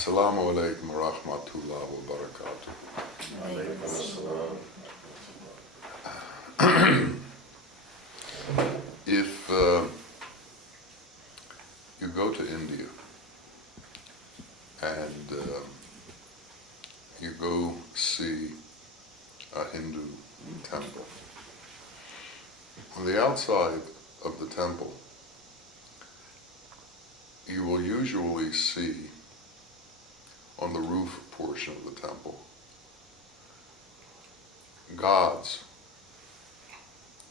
Assalamu alaikum wa rahmatullahi wa barakatuh. If you go to India and you go see a Hindu temple, on the outside of the temple, you will usually see on the roof portion of the temple gods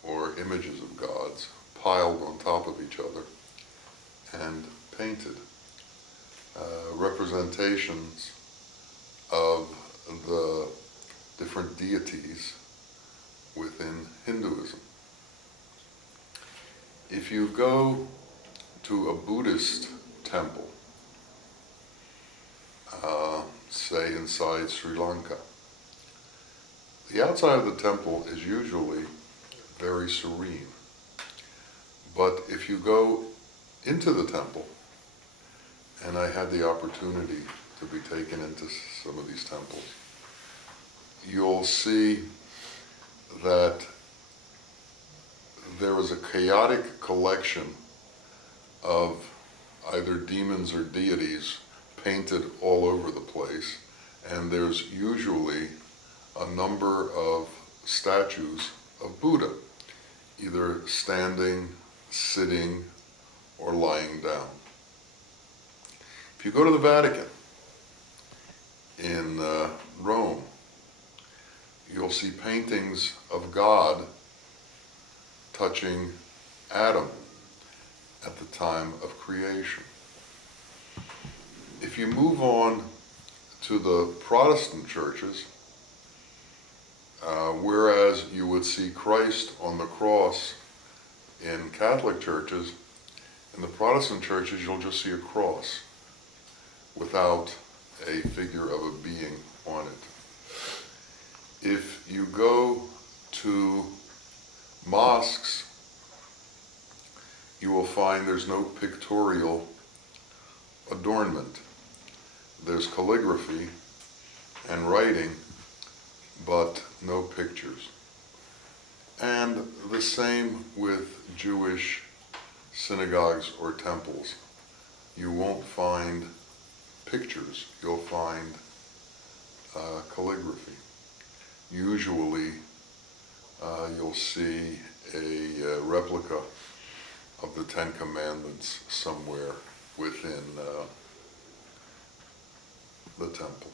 or images of gods piled on top of each other and painted, representations of the different deities within Hinduism. If you go to a Buddhist temple, say inside Sri Lanka, the outside of the temple is usually very serene. But if you go into the temple, and I had the opportunity to be taken into some of these temples, you'll see that there is a chaotic collection of either demons or deities painted all over the place, and there's usually a number of statues of Buddha, either standing, sitting, or lying down. If you go to the Vatican in Rome, you'll see paintings of God touching Adam at the time of creation. If you move on to the Protestant churches, whereas you would see Christ on the cross in Catholic churches, in the Protestant churches you'll just see a cross without a figure of a being on it. If you go to mosques, you will find there's no pictorial adornment. There's calligraphy and writing, but no pictures. And the same with Jewish synagogues or temples. You won't find pictures, you'll find calligraphy. Usually you'll see a replica of the Ten Commandments somewhere within the temple.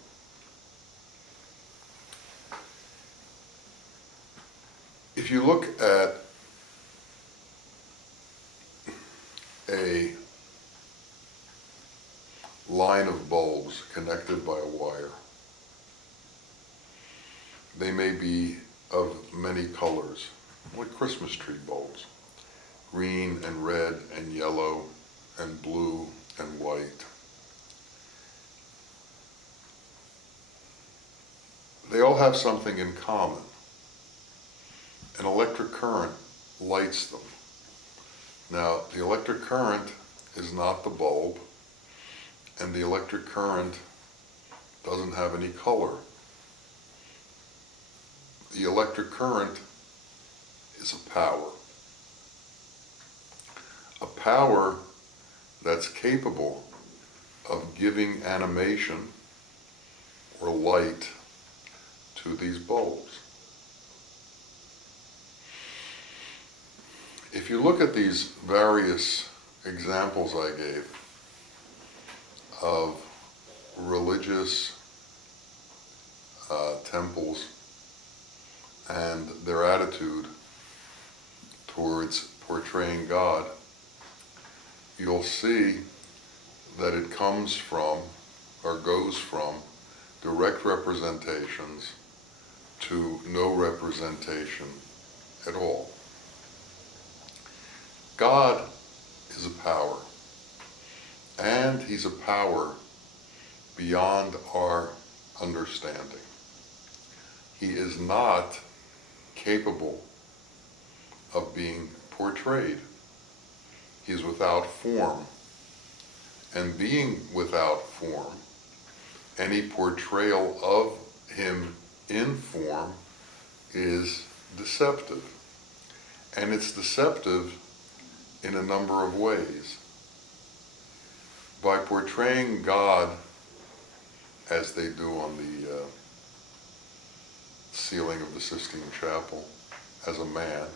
If you look at a line of bulbs connected by a wire, they may be of many colors, like Christmas tree bulbs, green and red and yellow and blue and white. They all have something in common. An electric current lights them. Now, the electric current is not the bulb, and the electric current doesn't have any color. The electric current is a power. A power that's capable of giving animation or light to these bulbs. If you look at these various examples I gave of religious temples and their attitude towards portraying God, you'll see that it comes from, or goes from, direct representations to no representation at all. God is a power, and He's a power beyond our understanding. He is not capable of being portrayed. He is without form, and being without form any portrayal of him in form is deceptive. And it's deceptive in a number of ways. By portraying God, as they do on the ceiling of the Sistine Chapel, as a man,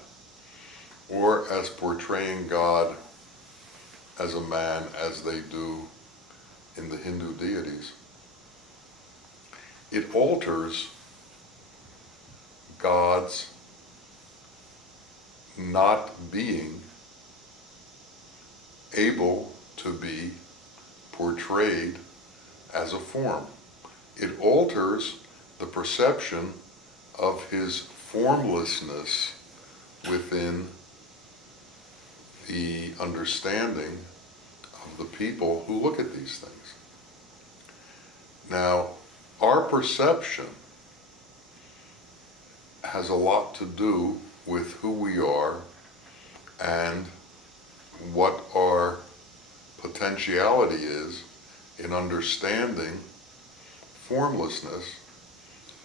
or as portraying God as a man, as they do in the Hindu deities, it alters God's not being able to be portrayed as a form. It alters the perception of his formlessness within the understanding of the people who look at these things. Now, our perception has a lot to do with who we are and what our potentiality is in understanding formlessness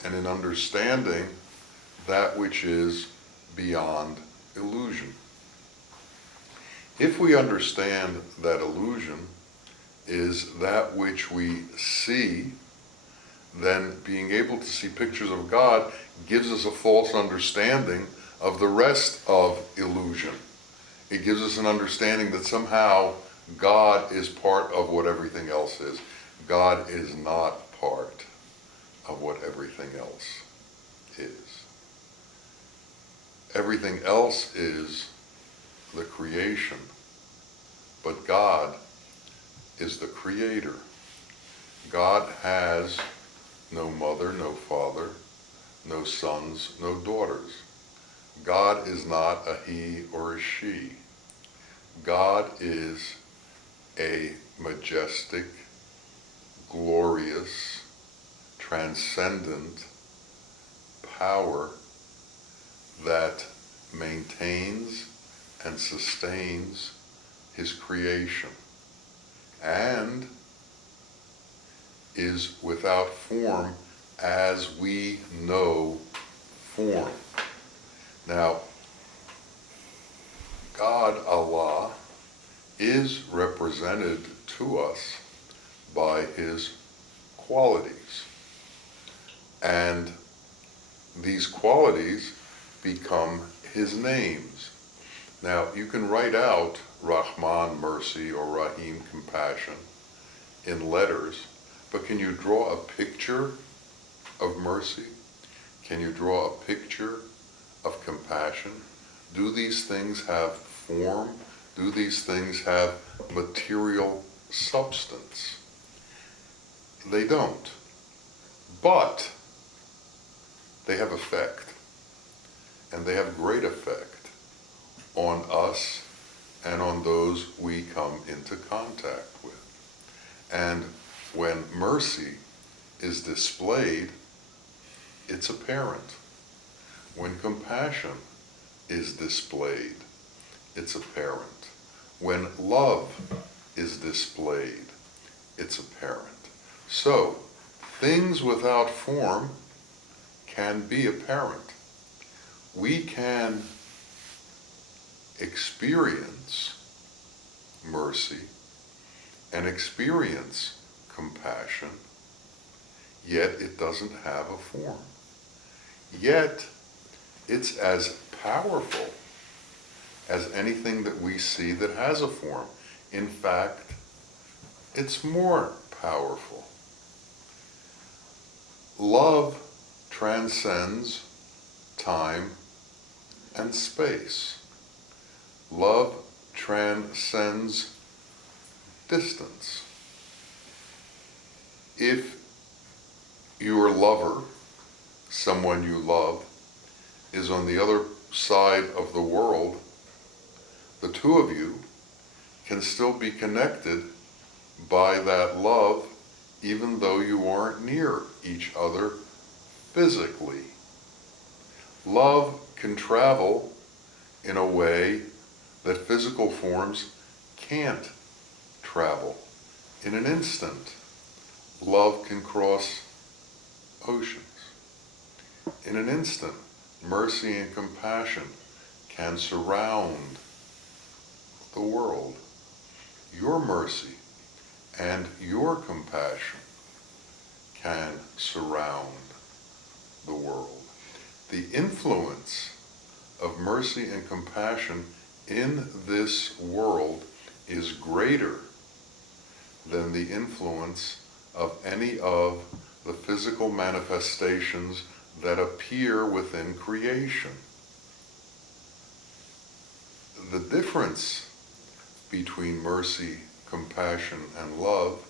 and in understanding that which is beyond illusion. If we understand that illusion is that which we see, then being able to see pictures of God gives us a false understanding of the rest of illusion. It gives us an understanding that somehow God is part of what everything else is. God is not part of what everything else is. Everything else is the creation, but God is the creator. God has no mother, no father, no sons, no daughters. God is not a he or a she. God is a majestic, glorious, transcendent power that maintains and sustains his creation and is without form as we know form. Now, God, Allah, is represented to us by his qualities. And these qualities become his names. Now, you can write out Rahman, mercy, or Rahim, compassion, in letters, but can you draw a picture of mercy? Can you draw a picture of compassion? Do these things have form? Do these things have material substance? They don't. But they have effect. And they have great effect on us and on those we come into contact with. And when mercy is displayed, it's apparent. When compassion is displayed, it's apparent. When love is displayed, it's apparent. So, things without form can be apparent. We can experience mercy and experience compassion, yet it doesn't have a form. Yet it's as powerful as anything that we see that has a form. In fact, it's more powerful. Love transcends time and space. Love transcends distance. If your lover, someone you love, is on the other side of the world, the two of you can still be connected by that love, even though you aren't near each other physically. Love can travel in a way that physical forms can't travel. In an instant, love can cross oceans. In an instant, mercy and compassion can surround the world. Your mercy and your compassion can surround the world. The influence of mercy and compassion in this world is greater than the influence of any of the physical manifestations that appear within creation. The difference between mercy, compassion, and love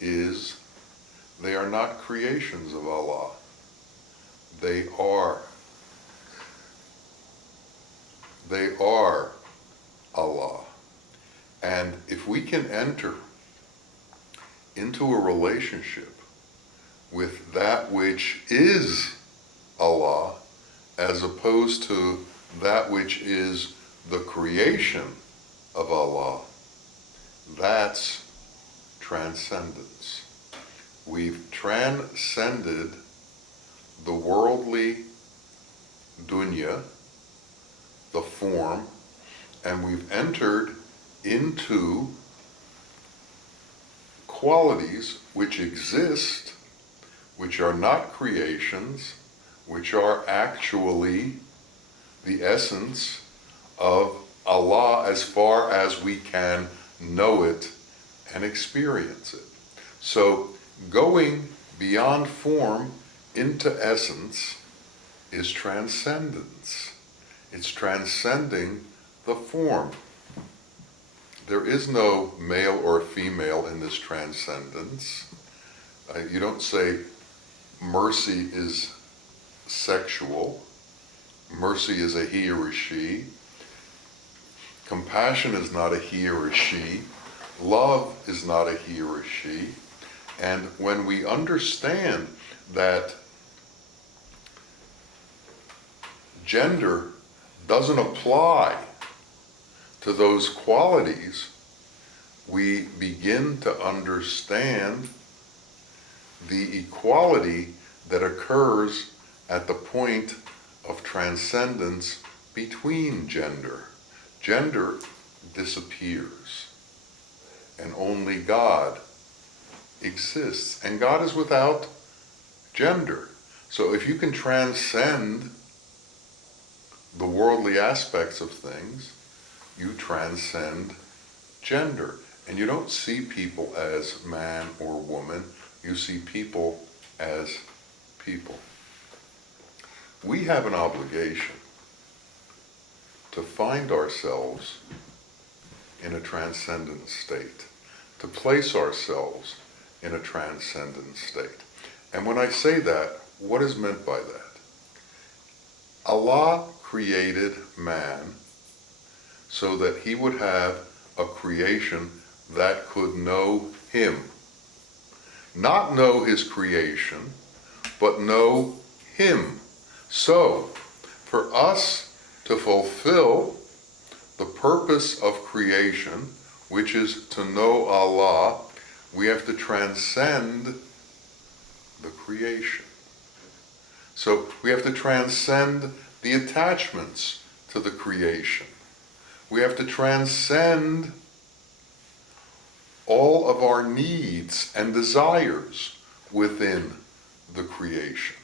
is they are not creations of Allah. They are Allah. And if we can enter into a relationship with that which is Allah, as opposed to that which is the creation of Allah, that's transcendence. We've transcended the worldly dunya, the form, and we've entered into qualities which exist, which are not creations, which are actually the essence of Allah as far as we can know it and experience it. So going beyond form into essence is transcendence. It's transcending the form. There is no male or female in this transcendence. You don't say mercy is sexual. Mercy is a he or a she. Compassion is not a he or a she. Love is not a he or a she. And when we understand that gender doesn't apply to those qualities, we begin to understand the equality that occurs at the point of transcendence between gender. Gender disappears, and only God exists. And God is without gender. So if you can transcend the worldly aspects of things, you transcend gender. And you don't see people as man or woman, you see people as people. We have an obligation to find ourselves in a transcendent state, to place ourselves in a transcendent state. And when I say that, what is meant by that? Allah created man so that he would have a creation that could know him. Not know his creation, but know him. So, for us to fulfill the purpose of creation, which is to know Allah, we have to transcend the creation. So we have to transcend the attachments to the creation. We have to transcend all of our needs and desires within the creation.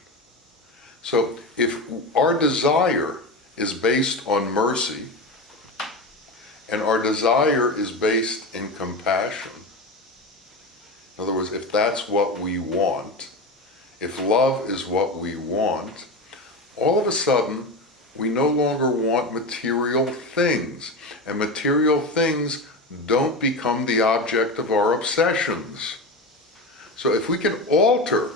So if our desire is based on mercy, and our desire is based in compassion, in other words, if that's what we want, if love is what we want, all of a sudden we no longer want material things, and material things don't become the object of our obsessions. So if we can alter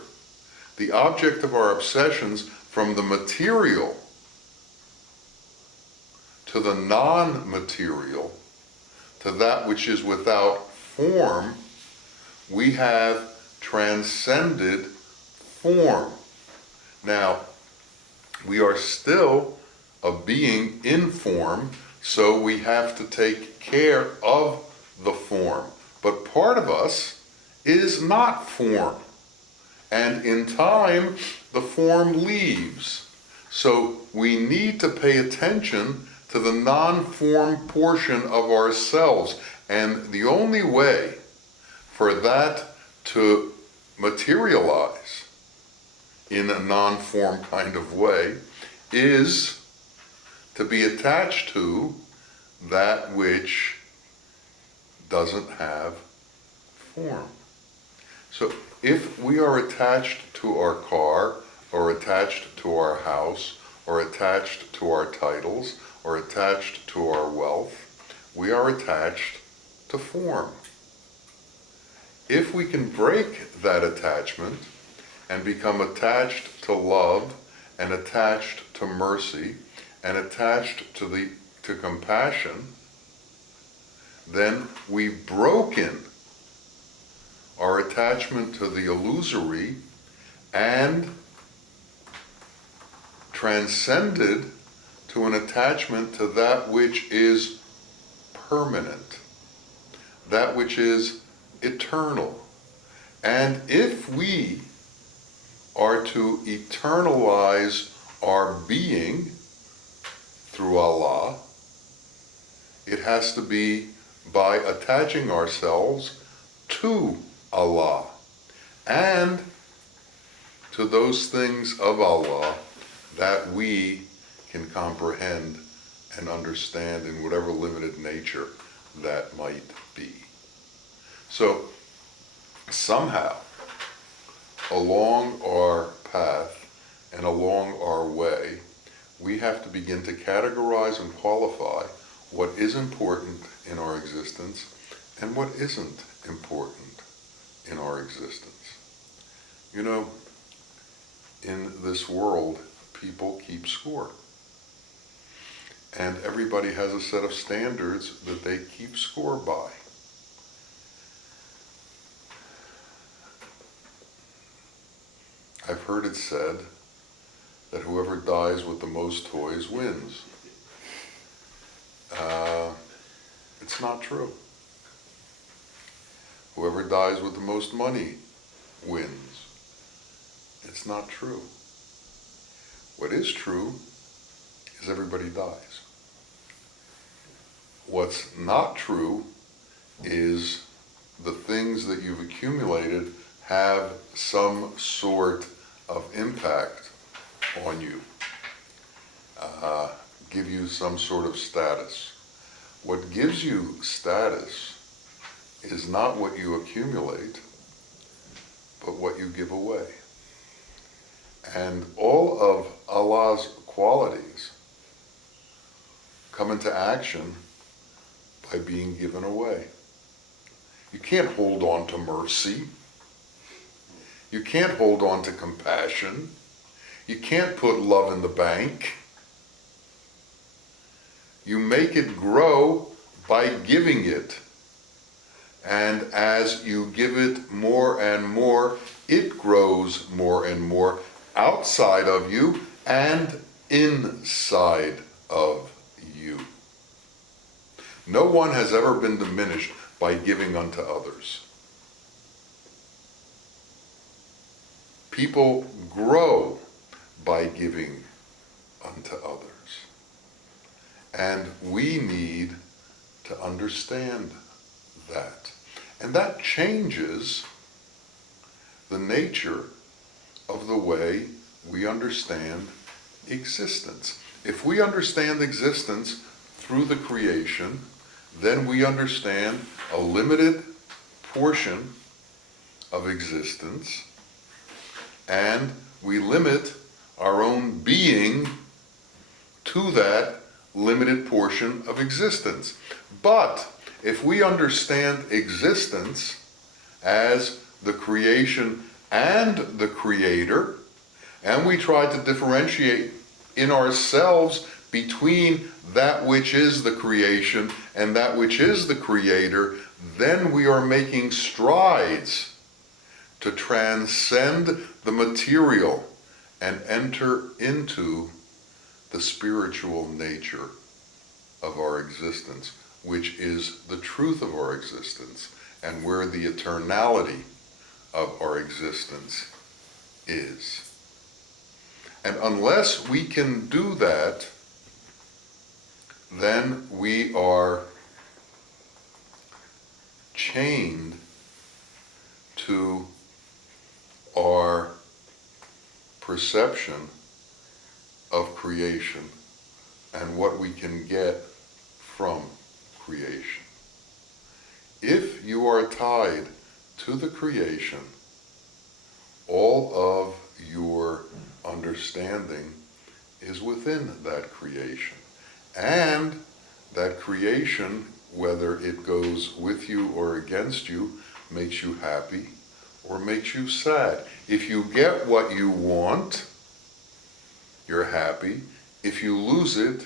the object of our obsessions from the material to the non-material, to that which is without form, we have transcended form. Now, we are still a being in form, so we have to take care of the form. But part of us is not form. And in time, the form leaves. So we need to pay attention to the non-form portion of ourselves. And the only way for that to materialize in a non-form kind of way is to be attached to that which doesn't have form. So if we are attached to our car, or attached to our house, or attached to our titles, or attached to our wealth, we are attached to form. If we can break that attachment and become attached to love, and attached to mercy, and attached to compassion, then we've broken our attachment to the illusory and transcended to an attachment to that which is permanent, that which is eternal. And if we are to eternalize our being through Allah, it has to be by attaching ourselves to Allah and to those things of Allah that we can comprehend and understand in whatever limited nature that might be. So somehow along our path and along our way, we have to begin to categorize and qualify what is important in our existence and what isn't important in our existence. You know, in this world, people keep score. And everybody has a set of standards that they keep score by. I've heard it said that whoever dies with the most toys wins. It's not true. Whoever dies with the most money wins. It's not true. What is true is everybody dies. What's not true is the things that you've accumulated have some sort of impact on you, give you some sort of status. What gives you status is not what you accumulate, but what you give away. And all of Allah's qualities come into action by being given away. You can't hold on to mercy. You can't hold on to compassion. You can't put love in the bank. You make it grow by giving it. And as you give it more and more, it grows more and more outside of you and inside of you. No one has ever been diminished by giving unto others. People grow by giving unto others. And we need to understand that. And that changes the nature of the way we understand existence. If we understand existence through the creation, then we understand a limited portion of existence, and we limit our own being to that limited portion of existence. But if we understand existence as the creation and the creator, and we try to differentiate in ourselves between that which is the creation and that which is the creator, then we are making strides to transcend the material and enter into the spiritual nature of our existence, which is the truth of our existence, and where the eternality of our existence is. And unless we can do that, then we are chained to our perception of creation and what we can get from creation. If you are tied to the creation, all of your understanding is within that creation. And that creation, whether it goes with you or against you, makes you happy or makes you sad. If you get what you want, you're happy. If you lose it,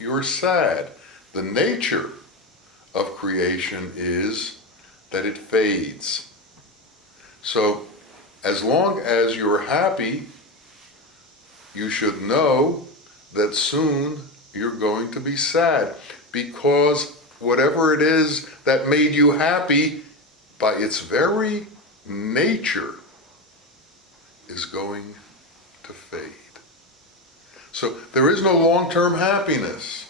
you're sad. The nature of creation is that it fades. So, as long as you're happy, you should know that soon you're going to be sad, because whatever it is that made you happy, by its very nature, is going to fade. So there is no long-term happiness.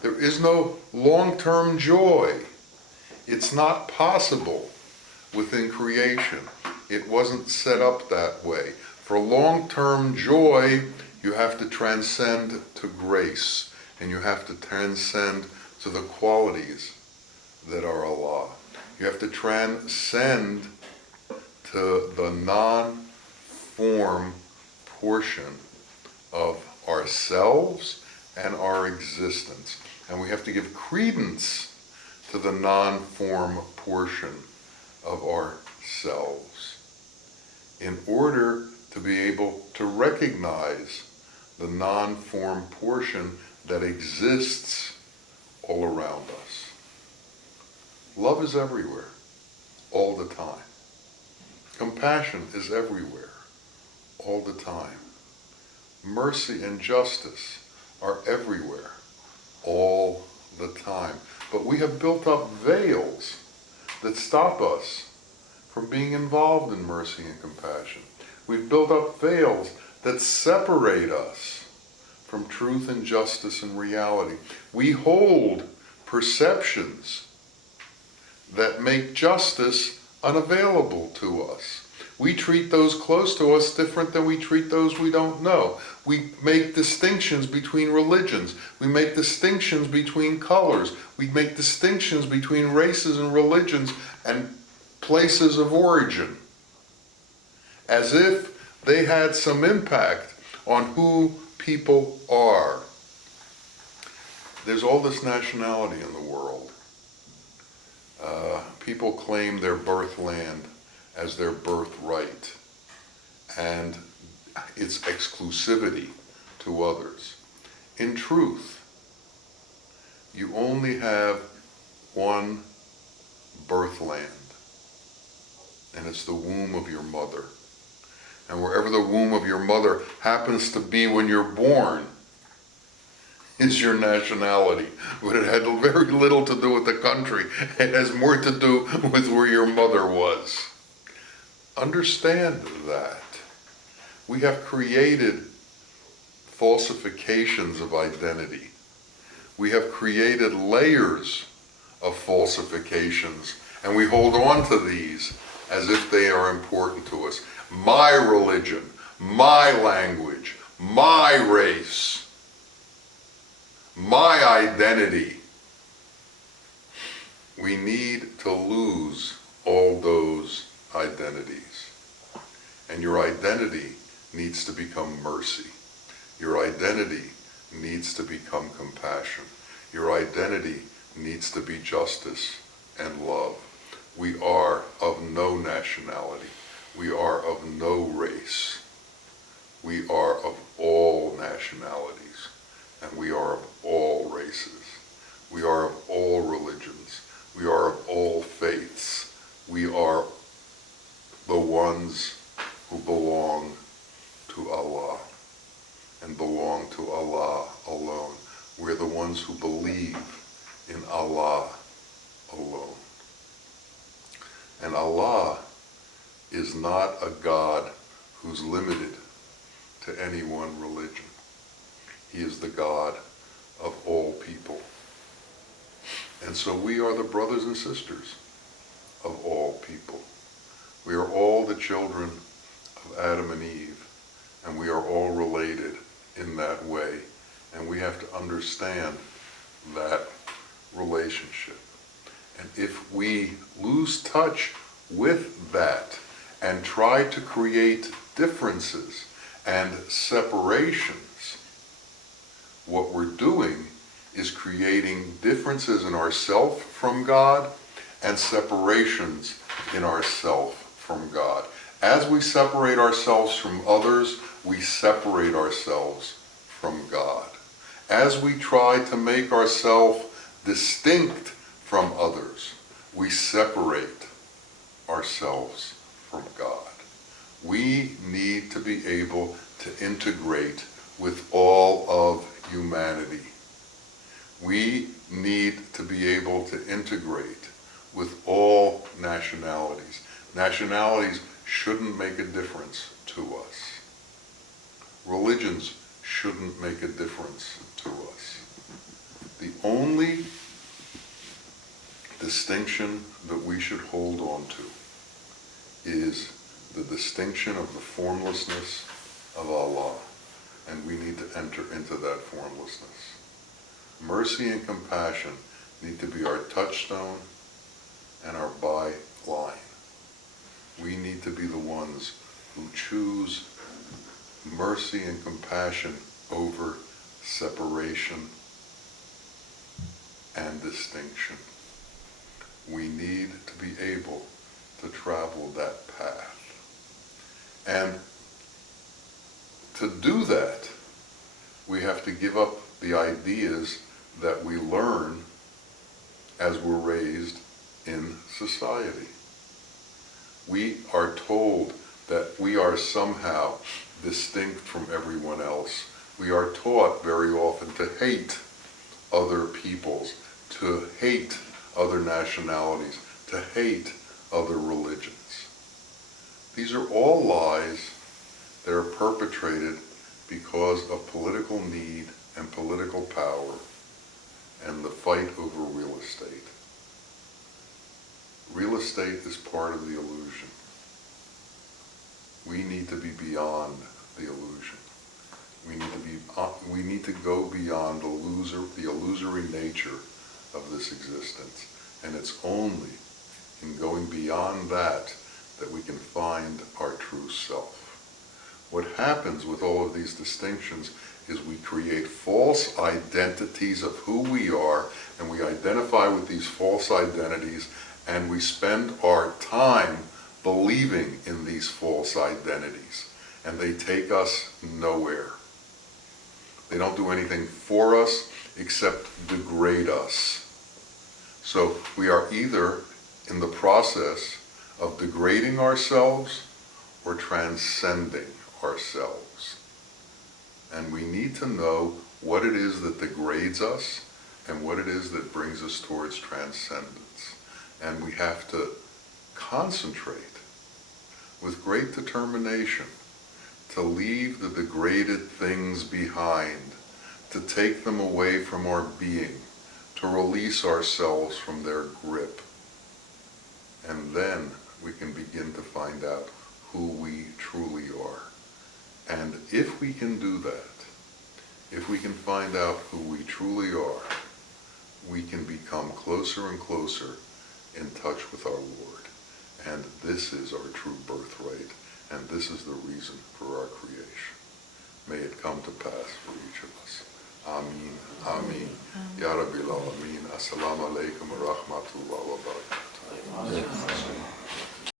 There is no long-term joy. It's not possible within creation. It wasn't set up that way. For long-term joy, you have to transcend to grace, and you have to transcend to the qualities that are Allah. You have to transcend to the non-form portion of ourselves and our existence. And we have to give credence to the non-form portion of ourselves in order to be able to recognize the non-form portion that exists all around us. Love is everywhere, all the time. Compassion is everywhere, all the time. Mercy and justice are everywhere, all the time. But we have built up veils that stop us from being involved in mercy and compassion. We've built up veils that separate us from truth and justice and reality. We hold perceptions that make justice unavailable to us. We treat those close to us different than we treat those we don't know. We make distinctions between religions. We make distinctions between colors. We make distinctions between races and religions and places of origin, as if they had some impact on who people are. There's all this nationality in the world. People claim their birthland as their birthright, and its exclusivity to others. In truth, you only have one birthland, and it's the womb of your mother. And wherever the womb of your mother happens to be when you're born is your nationality. But it had very little to do with the country. It has more to do with where your mother was. Understand that. We have created falsifications of identity. We have created layers of falsifications, and we hold on to these as if they are important to us. My religion, my language, my race, my identity. We need to lose all those identities. And your identity needs to become mercy. Your identity needs to become compassion. Your identity needs to be justice and love. We are of no nationality. We are of no race. We are of all nationalities, and we are of all races. We are of all religions. We are of all faiths. We are the ones who belong to Allah and belong to Allah alone. We're the ones who believe in Allah alone. And Allah is not a God who's limited to any one religion. He is the God of all people. And so we are the brothers and sisters of all people. We are all the children of Adam and Eve, and we are all related in that way. And we have to understand that relationship. And if we lose touch with that and try to create differences and separations, what we're doing is creating differences in ourself from God and separations in ourself from God. As we separate ourselves from others, we separate ourselves from God. As we try to make ourselves distinct from others, we separate ourselves from God. We need to be able to integrate with all of humanity. We need to be able to integrate with all nationalities. Nationalities shouldn't make a difference to us. Religions shouldn't make a difference to us. The only distinction that we should hold on to is the distinction of the formlessness of Allah, and we need to enter into that formlessness. Mercy and compassion need to be our touchstone and our byline. We need to be the ones who choose mercy and compassion over separation and distinction. We need to be able to travel that path. And to do that, we have to give up the ideas that we learn as we're raised in society. We are told that we are somehow distinct from everyone else. We are taught very often to hate other peoples, to hate other nationalities, to hate other religions. These are all lies that are perpetrated because of political need and political power and the fight over real estate. Real estate is part of the illusion. We need to be beyond the illusion. We need to go beyond the illusory nature of this existence. And it's only in going beyond that that we can find our true self. What happens with all of these distinctions is we create false identities of who we are, and we identify with these false identities, and we spend our time believing in these false identities, and they take us nowhere. They don't do anything for us except degrade us. So we are either in the process of degrading ourselves or transcending ourselves. And we need to know what it is that degrades us and what it is that brings us towards transcendence. And we have to concentrate with great determination to leave the degraded things behind, to take them away from our being, to release ourselves from their grip. And then we can begin to find out who we truly are. And if we can do that, if we can find out who we truly are, we can become closer and closer in touch with our Lord. And this is our true birthright, and this is the reason for our creation. May it come to pass for each of us. Ameen. Ameen. Ya Rabbil Alameen. Assalamu alaikum wa rahmatullahi wa barakatuh.